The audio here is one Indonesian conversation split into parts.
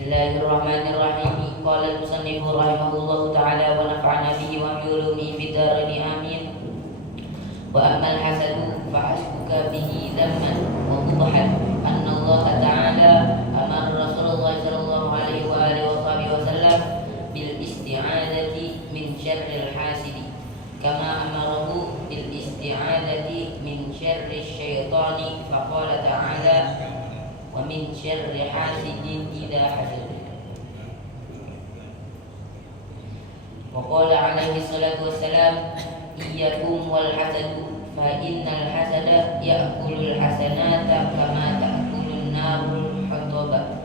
Bismillahirrahmanirrahim. Qala al-musannif rahimahullahu ta'ala wa nafa'ana bihi wa bi ulumihi fid dharain amin. Wa ammal hasadu fa hasbuka bihi dhamman wa qubhan anna Allah ta'ala amara Rasulullah sallallahu alaihi wa alihi wa sallam bil isti'adati min syarril hasidi kama amarahu bil isti'adati min syarri syaitani fa qala ta'ala wa min syarri hasidin idza hasad. Wa qala alaihi salatu wassalam iyyakum wal hasadu fa innal hasada ya'kulul hasanata kama ta'kulun narul hataba.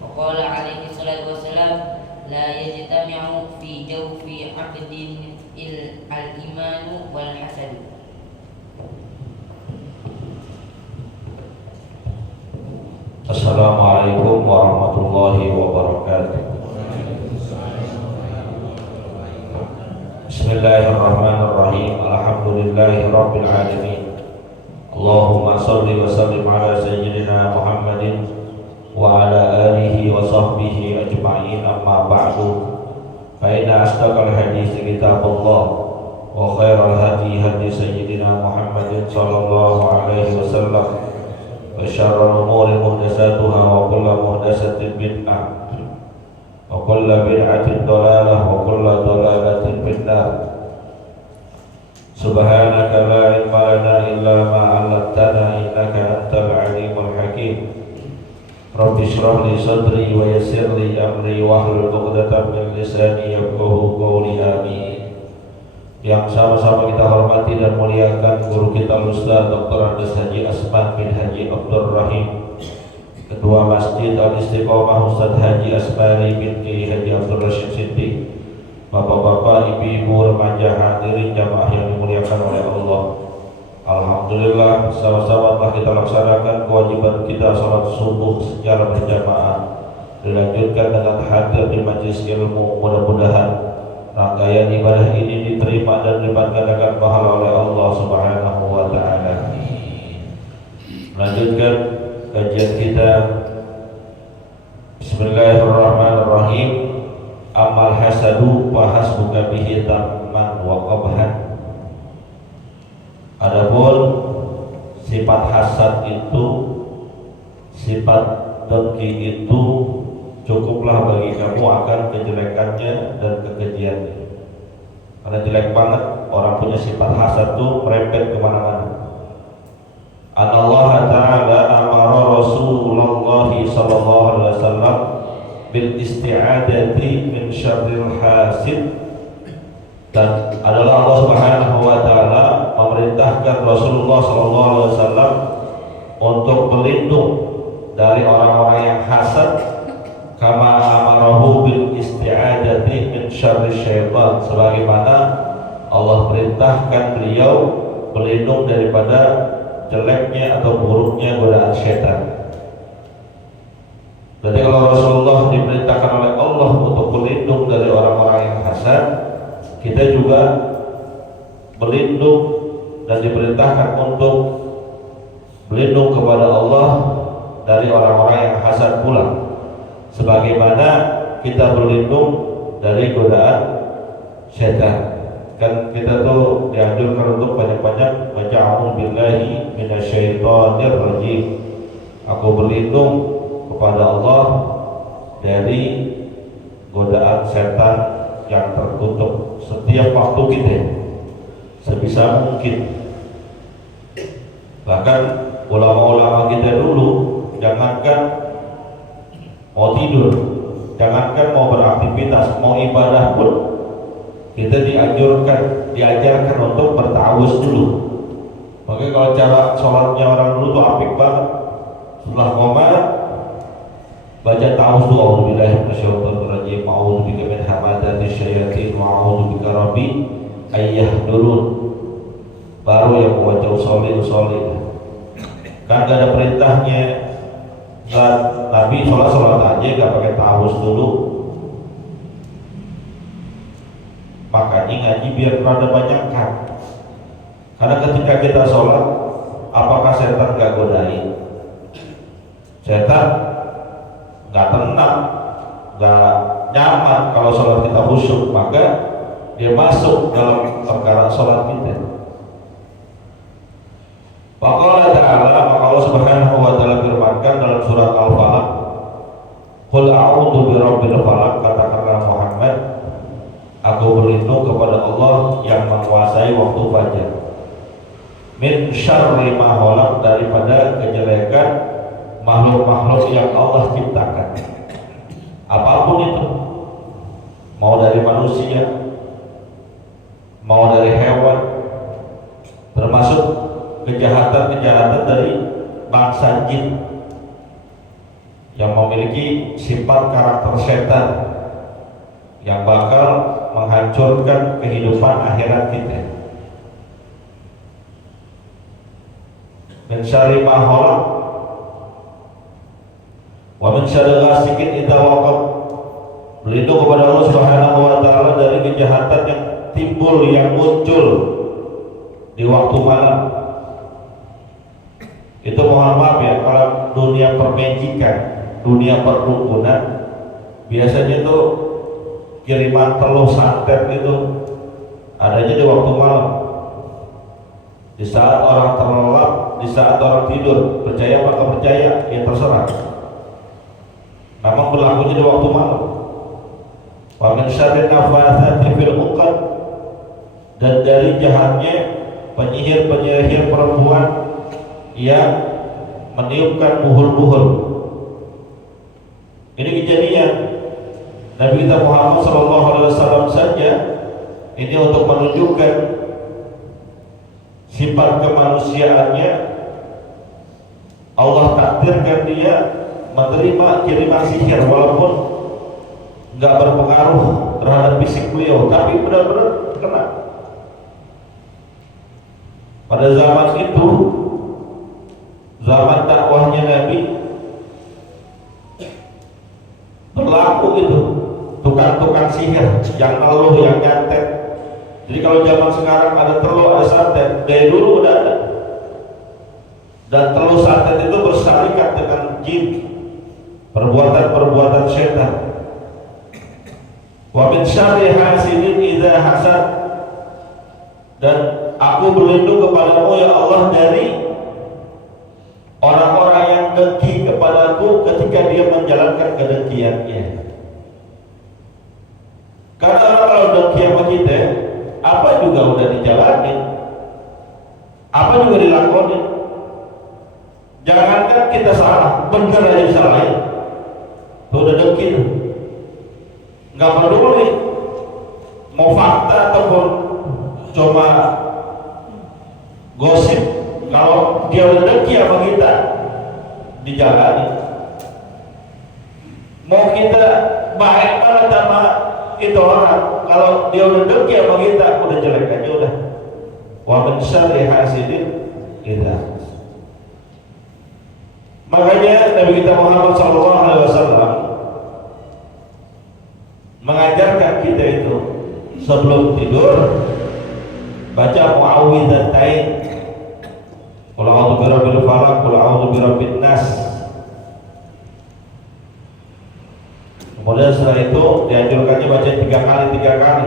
Wa qala alaihi salatu wassalam la yajtami'u fi jawfi 'abdin al-imanu wal hasadu. Assalamualaikum warahmatullahi wabarakatuh. Bismillahirrahmanirrahim. Alhamdulillahi rabbil alamin. Allahumma salli wa sallim ala sayyidina Muhammadin wa ala alihi wa sahbihi ajma'in, amma ba'du. Fa inna asdaqal hadits kitabullah wa khairal hadi hadi sayyidina Muhammadin sallallahu alaihi wasallam. Wa syarrul umuri muhdatsatuha wa kullu muhdatsatin bid'ah wa kullu bid'atin dhalalah wa kullu dhalalatin finnar. Subhanaka la ilma lana illa ma 'allamtana innaka antal alimul hakim. Rabbi shrah li sadri wa yassir li amri wahlul 'uqdatam min lisani yafqahu qawli. Amin. Yang sama-sama kita hormati dan muliakan guru kita Ustaz Dr. Andes Haji Asman bin Haji Abdul Rahim, Ketua Masjid Al-Istiqomah Ustaz Haji Asmari bin Kiai Haji Abdul Rashid Siddiq, bapak-bapak, ibu-ibu, remaja hadirin jamaah yang dimuliakan oleh Allah. Alhamdulillah, sama-sama telah kita laksanakan kewajiban kita salat subuh secara berjamaah, dilanjutkan dengan hadir di majelis ilmu. Mudah-mudahan rangkaian ibadah ini diterima dan dilimpahkan pahala oleh Allah Subhanahu wa ta'ala. Melanjutkan kajian kita. Bismillahirrahmanirrahim. Amal hasadu wa hasbuka bihi tamman wa qabhan. Adapun sifat hasad itu, sifat dengki itu, cukuplah bagi kamu akan kejelekannya dan kekejiannya. Karena jelek banget orang punya sifat hasad tuh, merempet kemana-mana. Allah Ta'ala amara Rasulullah sallallahu alaihi wasallam bil isti'adati min syarril hasid. Dan adalah Allah Subhanahu wa ta'ala memerintahkan Rasulullah sallallahu alaihi wasallam untuk berlindung dari orang-orang yang hasad, kama amarahu bil isti'adati min syarri syaitan, sebagaimana Allah perintahkan beliau berlindung daripada jeleknya atau buruknya godaan syaitan. Jadi kalau Rasulullah diperintahkan oleh Allah untuk berlindung dari orang-orang yang hasad, kita juga berlindung dan diperintahkan untuk berlindung kepada Allah dari orang-orang yang hasad pula, sebagaimana kita berlindung dari godaan syaitan. Kan kita tuh dianjurkan untuk banyak-banyak baca a'udzubillahi minasyaitonir rajim. Aku berlindung kepada Allah dari godaan setan yang terkutuk setiap waktu kita sebisa mungkin. Bahkan ulama-ulama kita dulu, jangankan mau tidur, jangankan mau beraktivitas, mau ibadah pun kita diajarkan untuk bertawuz dulu. Makanya kalau cara sholatnya orang dulu tuh apik banget. Setelah qomat baca ta'awuz dulu, a'udzubillahi minasyaitonir rajim, a'udzubika min hamadatis syayatin wa a'udzubika rabbi ayyahdurun. Baru yang membaca usolli. Kan gak ada perintahnya. Nabi sholat aja gak pakai ta'awuz dulu. Makanya ngaji biar rada banyak kan. Karena ketika kita sholat, apakah setan gak godain? Setan nggak tenang, nggak nyaman kalau sholat kita khusyuk, maka dia masuk dalam perkara sholat kita. Faqala ta'ala, maka Allah Subhanahu wa ta'ala firmankan dalam surat Al-Falaq, Qul a'udzu birabbil falaq, katakanlah Muhammad, aku berlindung kepada Allah yang menguasai waktu fajar. Min syarri ma khalaq, daripada kejelekan makhluk-makhluk yang Allah ciptakan. Apapun itu, mau dari manusia, mau dari hewan, termasuk kejahatan-kejahatan dari bangsa jin yang memiliki sifat karakter setan yang bakal menghancurkan kehidupan akhirat kita. Min syarri ma khalaq wa min syarri ghasiqin idza waqab, berlindung kepada Allah Subhanahu wa taala dari kejahatan yang timbul, yang muncul di waktu malam. Itu mohon maaf ya, kalau dunia permajikan, dunia perdukunan, biasanya itu kiriman telur santet itu adanya di waktu malam, di saat orang terlelap, di saat orang tidur. Percaya apa nggak percaya, ya terserah. Memang berlakunya di waktu malam. Wa min syarri naffatsati fil 'uqad, dan dari jahatnya penyihir-penyihir perempuan yang meniupkan buhul-buhul. Ini kejadian Nabi kita Muhammad SAW saja, ini untuk menunjukkan sifat kemanusiaannya. Allah takdirkan dia menerima kiriman sihir, walaupun nggak berpengaruh terhadap fisik beliau, tapi benar-benar kena. Pada zaman itu, zaman dakwahnya Nabi, berlaku itu tukang-tukang sihir yang ngeluh, yang nyantet. Jadi kalau zaman sekarang ada telur, ada santet, dari dulu udah ada. Dan telur santet itu bersarikat dengan jin, perbuatan-perbuatan setan. Wa min syarri hasidin idza hasad, dan aku berlindung kepadamu ya Allah dari orang-orang yang dengki kepadaku ketika dia menjalankan kedengkiannya. Karena orang kalau dengki sama kita, apa juga udah dijalanin, apa juga dilakonin. Jangankan kita salah, bener aja disalahin. Tuh udah dengki tuh, nggak peduli mau fakta ataupun cuma gosip. Kalau dia udah dengki sama kita, dijalani. Mau kita baik banget sama itu orang, kalau dia udah dengki sama kita, udah jelek aja udah. Wa min syarri hasidin idza. Makanya Nabi kita Muhammad SAW mengajarkan kita itu sebelum tidur baca muawwidzatain, Qul a'udzu birabbil falaq, Qul a'udzu birabbin nas. Kemudian setelah itu dianjurkannya baca 3 kali.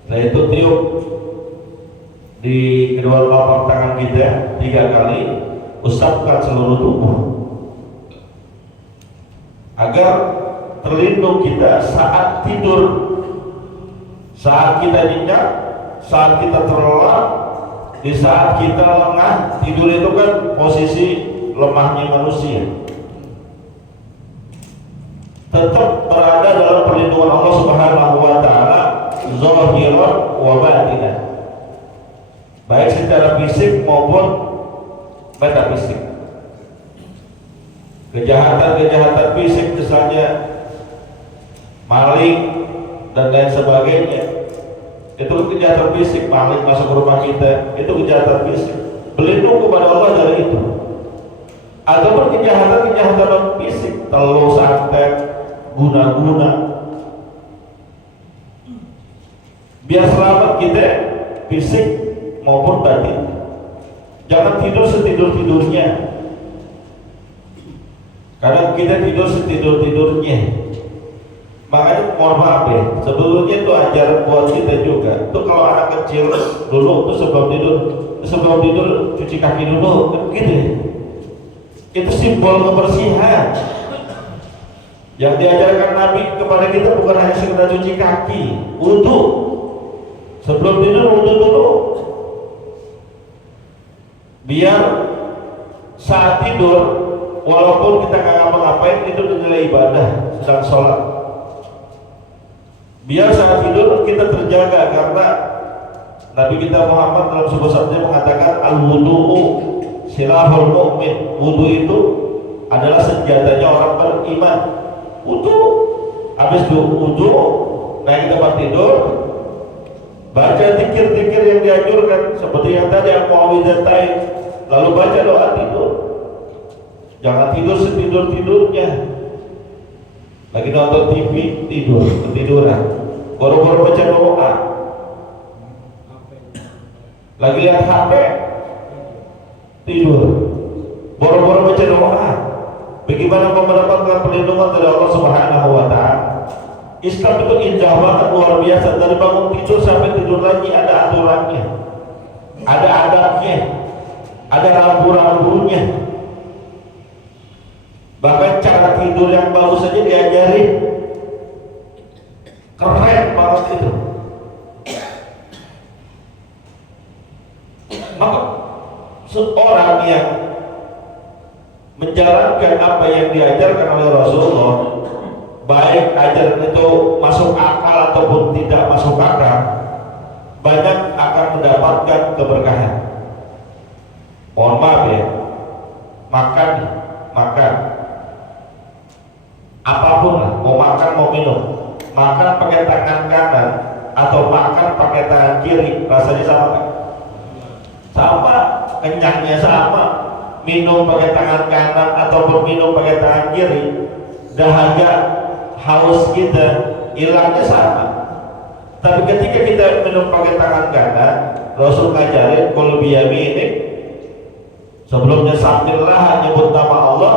Setelah itu tiup di kedua telapak tangan kita 3 kali, usapkan seluruh tubuh agar terlindung kita saat tidur, saat kita nyenyak, saat kita terlelap, di saat kita lengah. Tidur itu kan posisi lemahnya manusia, tetap berada dalam perlindungan Allah Subhanahu wa taala, zahiran wa batinan, baik secara fisik maupun metafisik. Kejahatan-kejahatan fisik misalnya maling dan lain sebagainya, itu kejahatan fisik. Maling masuk ke rumah kita, itu kejahatan fisik. Berlindung kepada Allah dari itu. Ataupun kejahatan-kejahatan non fisik, telur santet, guna-guna, biar selamat kita fisik maupun batin. Jangan tidur setidur-tidurnya. Kadang kita tidur setidur-tidurnya. Makanya mohon maaf ya, sebelumnya itu ajaran buat kita juga. Itu kalau anak kecil dulu itu sebelum tidur cuci kaki dulu, kan begitu ya. Itu simbol kebersihan. Yang diajarkan Nabi kepada kita bukan hanya sekedar cuci kaki, wudu. Sebelum tidur wudu dulu. Biar saat tidur, walaupun kita nggak ngapa-ngapain, itu dinilai ibadah, sedang sholat. Biar saat tidur kita terjaga, karena Nabi kita Muhammad dalam sebuah sabda mengatakan al-wudu'u silahul mu'min. Wudu itu adalah senjatanya orang beriman. Wudu, habis itu wudu, naik tempat tidur, baca zikir-zikir yang dianjurkan seperti yang tadi al-mu'awwidhatain, lalu baca doa tidur. Jangan tidur setidur-tidurnya. Lagi nonton TV, tidur, ketiduran. Baru-baru baca doa. Lagi lihat HP, tidur. Baru-baru baca doa. Bagaimana mendapatkan perlindungan dari Allah Subhanahu wa Ta'ala? Islam itu indah banget, luar biasa. Dari bangun tidur sampai tidur lagi ada aturannya, ada adabnya, ada rambu-rambunya. Bahkan cara tidur yang bagus saja diajarin. Keren banget itu. Maka seorang yang menjalankan apa yang diajarkan oleh Rasulullah, baik ajaran itu masuk akal ataupun tidak masuk akal, banyak akan mendapatkan keberkahan. Mohon maaf ya, makan apapun lah, mau makan mau minum, makan pakai tangan kanan atau makan pakai tangan kiri, rasanya sama kan? Sama, kenyangnya sama. Minum pakai tangan kanan ataupun minum pakai tangan kiri, dahaga haus kita hilangnya sama. Tapi ketika kita minum pakai tangan kanan, Rasul ngajarin qul biyaminik, sebelumnya sambillah nyebut nama Allah.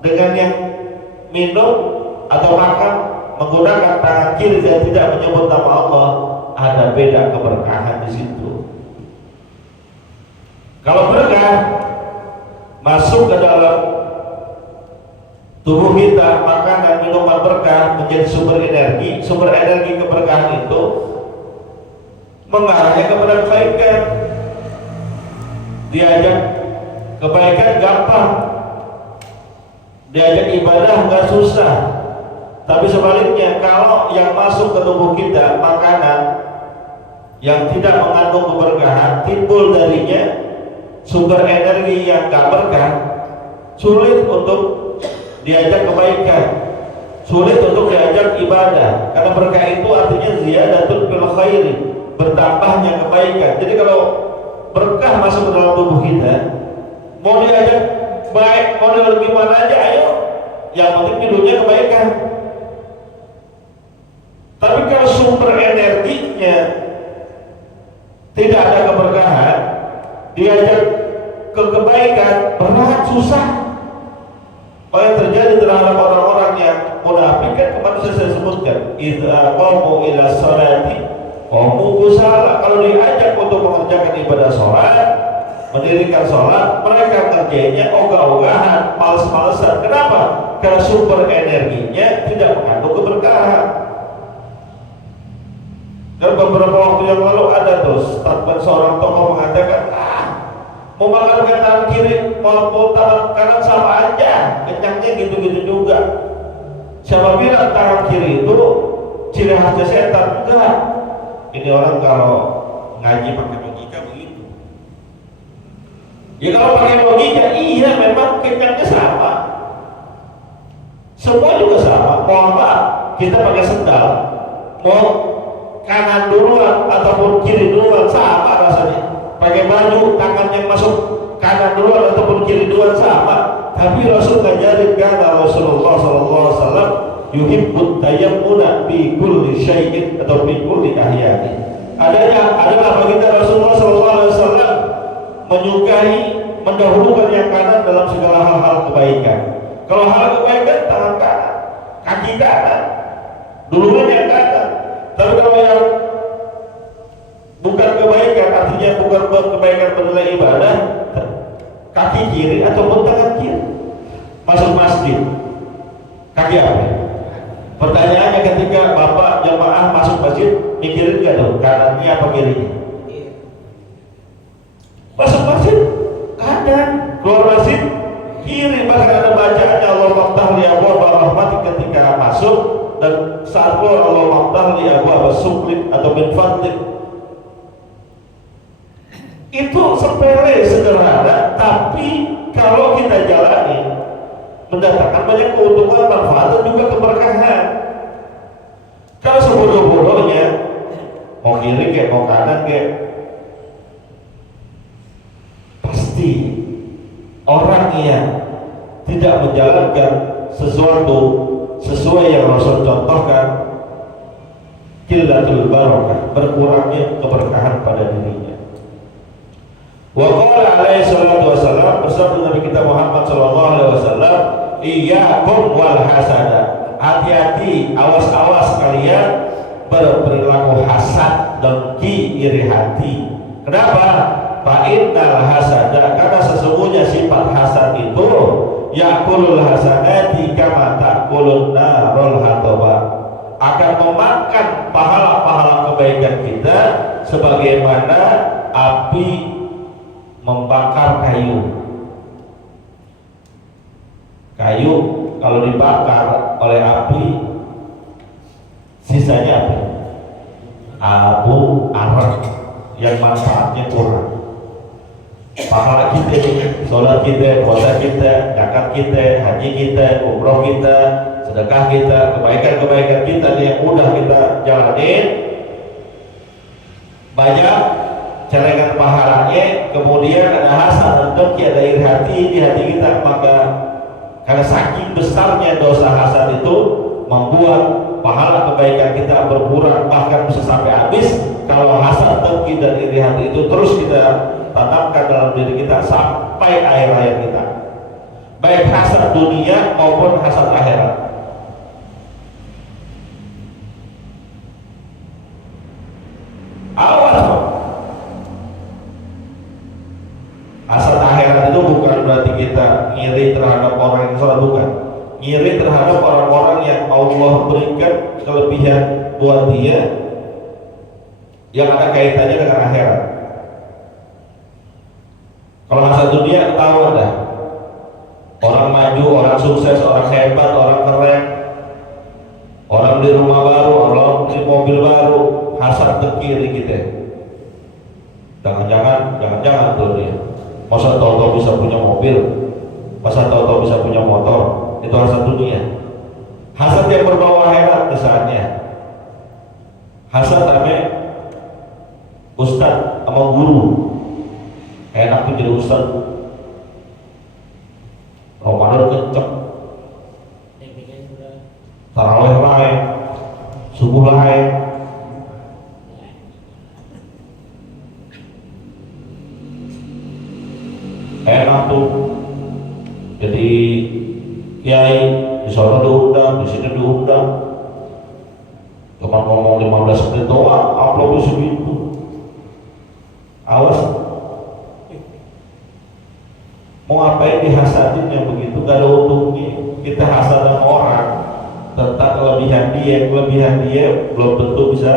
Dengan yang minum atau makan menggunakan tangan kiri dan tidak menyebut nama Allah, ada beda keberkahan di situ. Kalau berkah masuk ke dalam tubuh kita, makanan minuman berkah menjadi sumber energi. Sumber energi keberkahan itu mengarahnya kepada kebaikan. Diajak kebaikan gampang, diajak ibadah nggak susah. Tapi sebaliknya, kalau yang masuk ke tubuh kita makanan yang tidak mengandung keberkahan, timbul darinya sumber energi yang gak berkah, sulit untuk diajak kebaikan, sulit untuk diajak ibadah. Karena berkah itu artinya ziyadatul fil khairi, bertambahnya kebaikan. Jadi kalau berkah masuk ke dalam tubuh kita, mau diajak baik, mau diajak gimana aja, ayo, yang penting hidupnya kebaikan. Tapi kalau sumber energinya tidak ada keberkahan, diajak ke kebaikan berat, susah. Apa yang terjadi terhadap orang-orang yang munafik kan kemarin saya sebutkan, idza qamu ila sholati qamu kusala. Kalau diajak untuk mengerjakan ibadah sholat, mendirikan sholat, mereka kerjanya ogah-ogahan, males-malesan. Kenapa? Karena sumber energinya tidak mengandung keberkahan. Dan beberapa waktu yang lalu ada tuh statement seorang tokoh mengatakan, mau makan pakai tangan kiri maupun tangan kanan sama aja, kenyangnya gitu-gitu juga. Siapa bilang tangan kiri itu ciri khasnya setan? Enggak. Ini orang kalau ngaji pakai logika begitu. Ya kalau pakai logika, iya memang kenyangnya sama. Semua juga sama. Mohon maaf, kita pakai sendal, mau kanan duluan ataupun kiri duluan sama rasanya. Pakai baju tangan yang masuk kanan duluan ataupun kiri duluan sama. Tapi Rasul ngajarin, karena Rasulullah SAW yuhibbut tayammuna bi kulli syai'in atau bi kulli ahyani. Adalah baginda Rasulullah SAW menyukai mendahulukan yang kanan dalam segala hal-hal kebaikan. Kalau hal kebaikan tangan kanan, kaki kanan, duluan yang kanan. Tapi kalau yang bukan kebaikan, artinya bukan kebaikan bernilai ibadah, kaki kiri ataupun tangan kiri. Masuk masjid, kaki apa? Pertanyaannya ketika bapak jamaah masuk masjid, mikirin nggak tuh kanannya apa kirinya? Masuk masjid kanan, keluar masjid kiri. Bahkan ada bacaannya Allah maftah li abwaab rahmatik ketika masuk, dan saat keluar Allah maftah li abwaab suklik atau min fadlik. Itu sepele, sederhana, tapi kalau kita jalani mendatangkan banyak keuntungan, manfaat, dan juga keberkahan. Kalau sebodoh-bodohnya mau kiri kayak mau kanan kayak, pasti orang yang tidak menjalankan sesuatu sesuai yang Rasul contohkan, qillatul barakah, berkurangnya keberkahan pada dirinya. Wa qala alaihi salatu wasallam, bersabda Nabi kita Muhammad sallallahu alaihi wasallam, iyyakum wal hasada, hati-hati, awas-awas kalian berperilaku hasad, dengki, iri hati. Kenapa? Fa innal hasada, karena sesungguhnya sifat hasad itu yakulul hasanati kama takulun narul hataba, akan memakan pahala-pahala kebaikan kita sebagaimana api membakar kayu. Kayu kalau dibakar oleh api, sisanya apa? Abu arak yang manfaatnya kurang. Pahala kita, sholat kita, puasa kita, zakat kita, haji kita, umroh kita, sedekah kita, kebaikan-kebaikan kita yang udah kita jalanin, banyak celengan pahalanya, kemudian ada hasad dan dengki, ada iri hati di hati kita. Maka karena saking besarnya dosa hasad itu membuat pahala kebaikan kita berkurang, bahkan bisa sampai habis. Kalau hasad, dengki, dan iri hati itu terus kita tanamkan dalam diri kita sampai akhir hayat kita, baik hasad dunia maupun hasad akhirat. Awas, hasad akhirat itu bukan berarti kita ngiri terhadap orang yang salah, bukan. Ngiri terhadap orang-orang yang Allah berikan kelebihan buat dia yang ada kaitannya dengan akhirat. Kalau hasad dunia tahu ada orang maju, orang sukses, orang hebat, orang keren, orang beli rumah baru, orang beli mobil baru, hasad dengki kita. Jangan-jangan tuh dia. Masa tahu-tahu bisa punya mobil, masa tahu-tahu bisa punya motor, itu hasad dunia. Hasad yang berbau akhirat misalnya, hasad ame ustad sama guru, enak tuh jadi ustad, Ramadan kenceng, tarawih lain, subuh lain, enak tuh jadi kiai, di sana diundang, di sini diundang, cuma ngomong 15 menit doang, upload segitu. Awas, mau ngapain dihasadin yang begitu, gak ada untungnya. Kita hasadan orang tentang kelebihan dia belum tentu bisa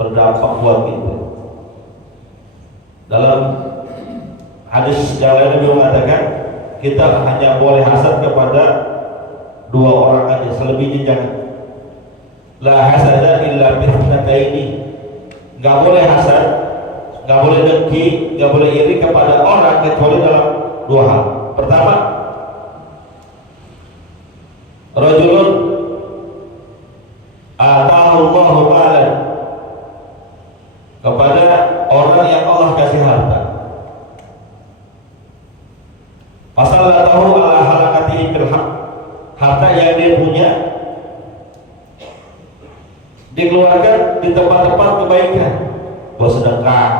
berdampak buat kita. Dalam hadis yang lain Nabi mengatakan kita hanya boleh hasad kepada dua orang aja, selebihnya jangan. La hasada illa bithnataini, nggak boleh hasad, nggak boleh dengki, nggak boleh iri kepada orang kecuali dalam dua hal. Pertama, rajulun atahu Allahu malan, kepada orang yang Allah kasih harta. Pasal tahu ala halakatihi bil haq, harta yang dia punya dikeluarkan di tempat-tempat kebaikan, buat sedekah,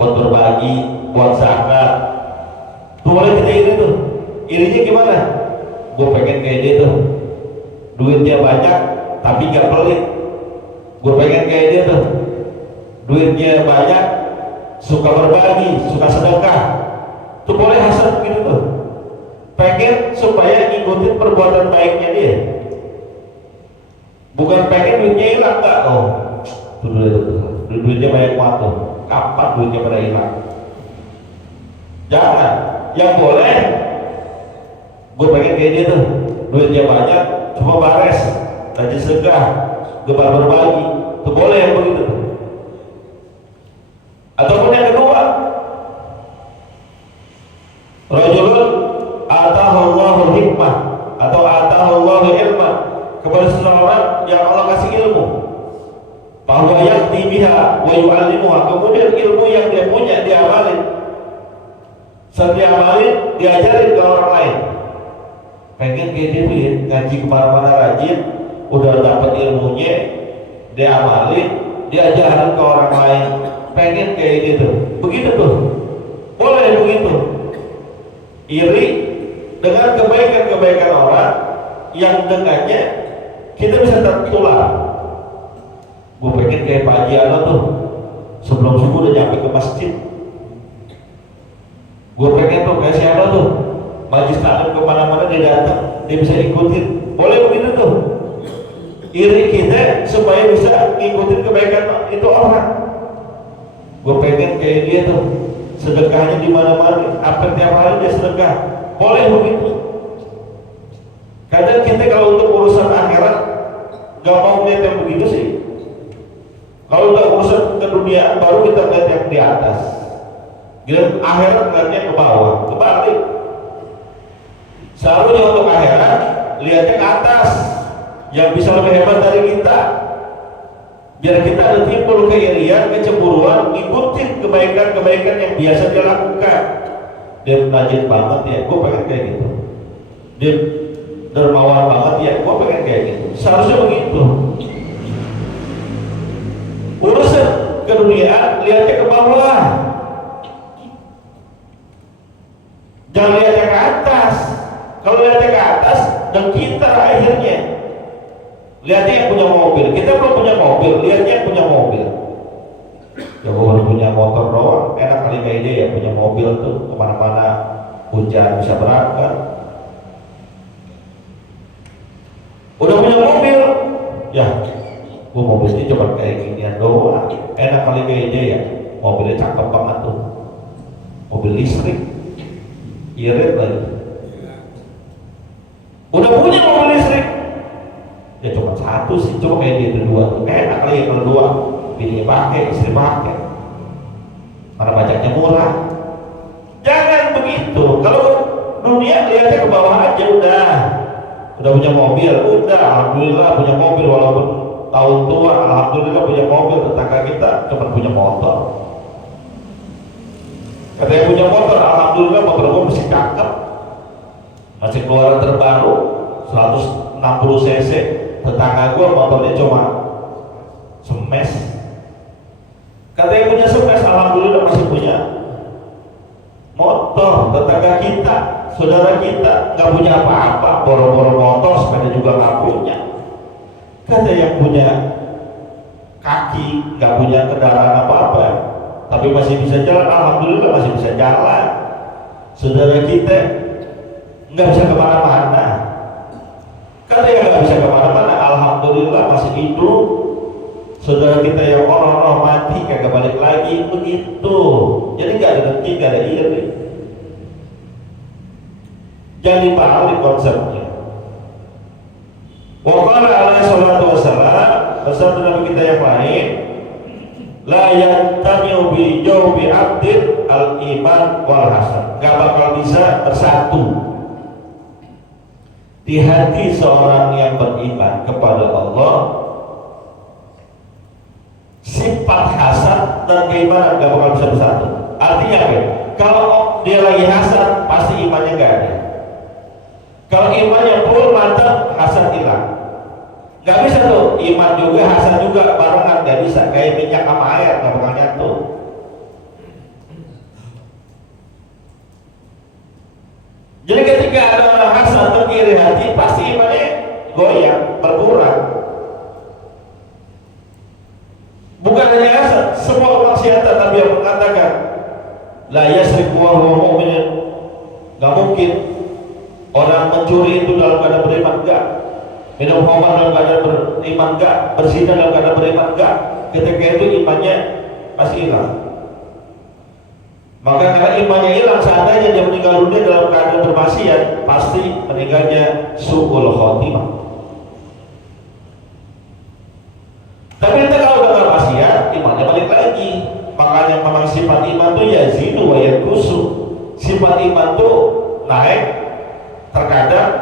buat berbagi, buat zakat. Boleh kita iri tuh. Irinya gimana? gue pengen kayak dia tuh, duitnya banyak tapi gak pelit. Gue pengen kayak dia tuh, duitnya banyak, suka berbagi, suka sedekah. Itu boleh hasad gitu tuh. Pengen supaya ngikutin perbuatan baiknya dia. Bukan pengen duitnya hilang, enggak. Oh, duitnya banyak banget tuh. Kapan duitnya pada hilang? Jangan. Yang boleh, gue pengen kayak dia tuh, duitnya banyak, cuma bares, rajin sedekah, gemar berbagi. Itu boleh yang begitu. Ataupun yang kedua, rajulun atahallahul hikmah atau atahallahul ilma, kepada seseorang yang Allah kasih ilmu, bahwa yakti biha wa yu'allimuha, kemudian ilmu yang dia punya diamalin, setelah diamalin diajarin ke orang lain. Pengen kayak dia tuh ya, ngaji kemana-mana rajin, udah dapat ilmunya, diamalin, diajarin ke orang lain. Pengen kayak gitu, begitu tuh, boleh begitu. Iri dengan kebaikan-kebaikan orang yang dengannya kita bisa tertular. Gue pengen kayak Pak Haji Ano tuh, sebelum subuh udah nyampe ke masjid. Gue pengen tuh kayak siapa tuh, majlis taklim kemana-mana dia datang, dia bisa ikutin. Boleh begitu tuh. Iri kita supaya bisa ngikutin kebaikan itu orang. Gue pengen kayak dia tuh, sedekahnya di mana-mana, hampir tiap hari dia sedekah. Boleh begitu. Kadang kita kalau untuk urusan akhirat gak mau lihat yang begitu sih. Kalau udah urusan keduniaan baru kita lihat yang di atas. Gila akhirat lihatnya ke bawah, kebalik. Seharusnya untuk akhirat lihatnya ke atas, yang bisa lebih hebat dari kita. Biar kita ada timbul keirian, kecemburuan, ngikutin kebaikan-kebaikan yang biasa dia lakukan. Dia rajin banget ya, gue pengen kayak gitu. Dia dermawan banget ya, gue pengen kayak gitu. Seharusnya begitu. Urusan keduniaan lihatnya ke bawah, jangan lihatnya ke atas. Kalau lihatnya ke atas, dan kita akhirnya lihatnya yang punya mobil, kita belum punya mobil, lihatnya yang punya mobil. Ya gue baru punya motor doang, enak kali kayak dia ya punya mobil tuh, kemana-mana hujan bisa berangkat. Udah punya mobil, ya gue mobilnya cuma kayak ginian doang, enak kali kayak dia ya, mobilnya cakep banget tuh, mobil listrik, irit lagi. Udah punya mobil listrik, ya cuma satu sih, cuma kayak dia berdua, enak kali ya kalau dua, bini pakai, istri pakai, mana pajaknya murah. Jangan begitu. Kalau dunia lihatnya ke bawah aja udah punya mobil, udah alhamdulillah punya mobil, walaupun tahun tua alhamdulillah punya mobil. Tetangga kita cuma punya motor, katanya punya motor, alhamdulillah motor gue masih cakep, masih keluaran terbaru 160 cc. Tetangga gue motornya cuma semes, katanya punya semes, alhamdulillah masih punya motor. Tetangga kita, saudara kita nggak punya apa-apa, boro-boro motor, sepeda juga nggak punya. Kata yang punya kaki, nggak punya kendaraan apa-apa, tapi masih bisa jalan, alhamdulillah masih bisa jalan. Saudara kita nggak bisa kemana-mana, kata yang nggak bisa kemana-mana, alhamdulillah masih hidup. Saudara kita yang orang mati kagak balik lagi, begitu. Jadi nggak ada dengki, nggak ada iri. Jadi balik konsepnya. Waqala alaihi salatu wassalam, bersabda Nabi kita yang lain, la yantamiu bi jawbi abdin al iman wal hasan. Gak bakal bisa bersatu di hati seorang yang beriman kepada Allah sifat hasad dan keimanan, gak bakal bisa bersatu. Artinya apa? Kalau dia lagi hasad, pasti imannya gak ada. Kalau imannya full mantap, hasad hilang. Gak bisa tuh, iman juga, hasad juga barengan, gak bisa. Kayak minyak sama air, gak bakal nyatu. Jadi ketika ada orang hasad, iri hati goyang, berkurang. Bukan hanya hasad, semua kemaksiatan Nabi yang mengatakan la yasriku wa huwa mu'min. Gak mungkin orang mencuri itu dalam keadaan beriman, enggak. Minum khamar dalam keadaan beriman, enggak. Berzina dalam keadaan beriman, enggak. Ketika itu imannya pasti hilang. Maka karena imannya hilang, seandainya dia meninggal dunia dalam keadaan bermaksiat, pasti meninggalnya su'ul khotimah. Tapi itu kalau udah gak maksiat, imannya balik lagi. Makanya memang sifat iman itu yazidu wa yanqusu. Sifat iman itu naik, terkadang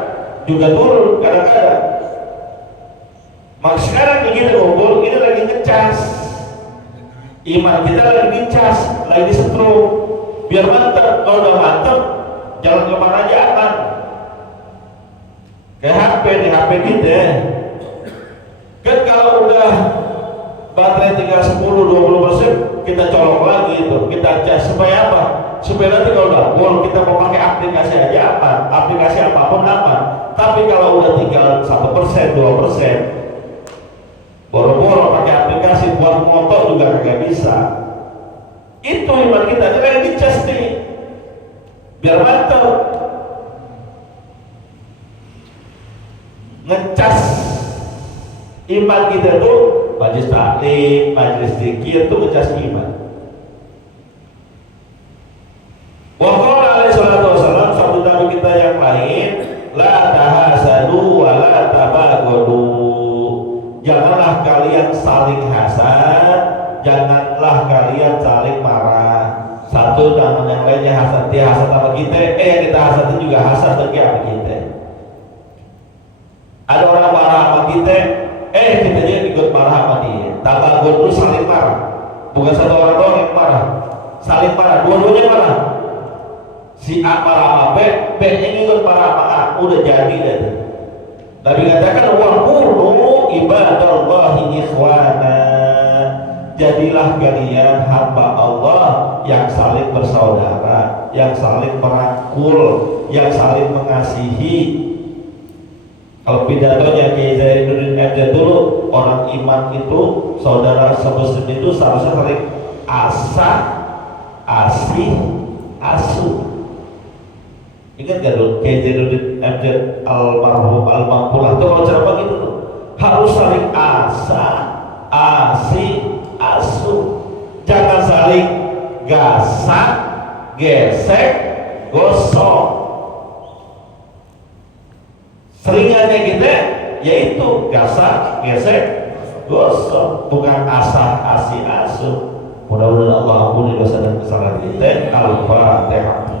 juga turun, kadang-kadang. Maka sekarang kita ngumpul, ini lagi ngecas. Iman kita lagi dicas, lagi disetrum. Biar mantap, kalau udah mantap, jalan kemana aja aman. Kayak HP nih, HP kita. Kan kalau udah baterai tinggal 10-20%, kita colok lagi itu, kita cas. Supaya apa? Supaya nanti kalau udah full, kita mau pakai aplikasi aja aman, aplikasi apapun aman. Tapi kalau udah tinggal 1%, 2%, boro-boro pakai aplikasi buat motor juga nggak bisa. Itu iman kita, ini lagi dicas nih, biar mantap. Ngecas iman kita tuh majlis taklim, majlis zikir tuh ngecas iman. Wa qala alaihi salatu wasallam, sabda Nabi kita yang lain, la tahasadu wa la tabaghadu. Janganlah kalian saling hasad, janganlah kalian saling marah. Satu dengan yang lainnya hasad, dia hasad sama kita, kita hasad juga hasad sama kita. Ada orang marah sama kita, kita aja ikut marah sama dia. Tabaghud itu saling marah, bukan satu orang doang yang marah, saling marah, dua-duanya marah. Si A marah sama B nya ikut marah sama A, udah jadi deh. Nabi katakan wa kunu ibadallahi ikhwana. Jadilah kalian hamba Allah yang saling bersaudara, yang saling merangkul, yang saling mengasihi. Kalau pidatonya Kiai Zainuddin MZ dulu, orang iman itu, saudara semuslim itu seharusnya saling asah, asih, asuh. Ingat gak dulu Kiai Zainuddin MZ almarhum al-Mampulah tuh kalau ceramah gitu tuh, harus saling asah, asih, asuh. Jangan saling gasak, gesek, gosok. Seringannya kita yaitu gasak, gesek, gosok, bukan asah, asih, asuh. Mudah-mudahan Allah ampuni dosa dan kesalahan kita. Al-Fatihah.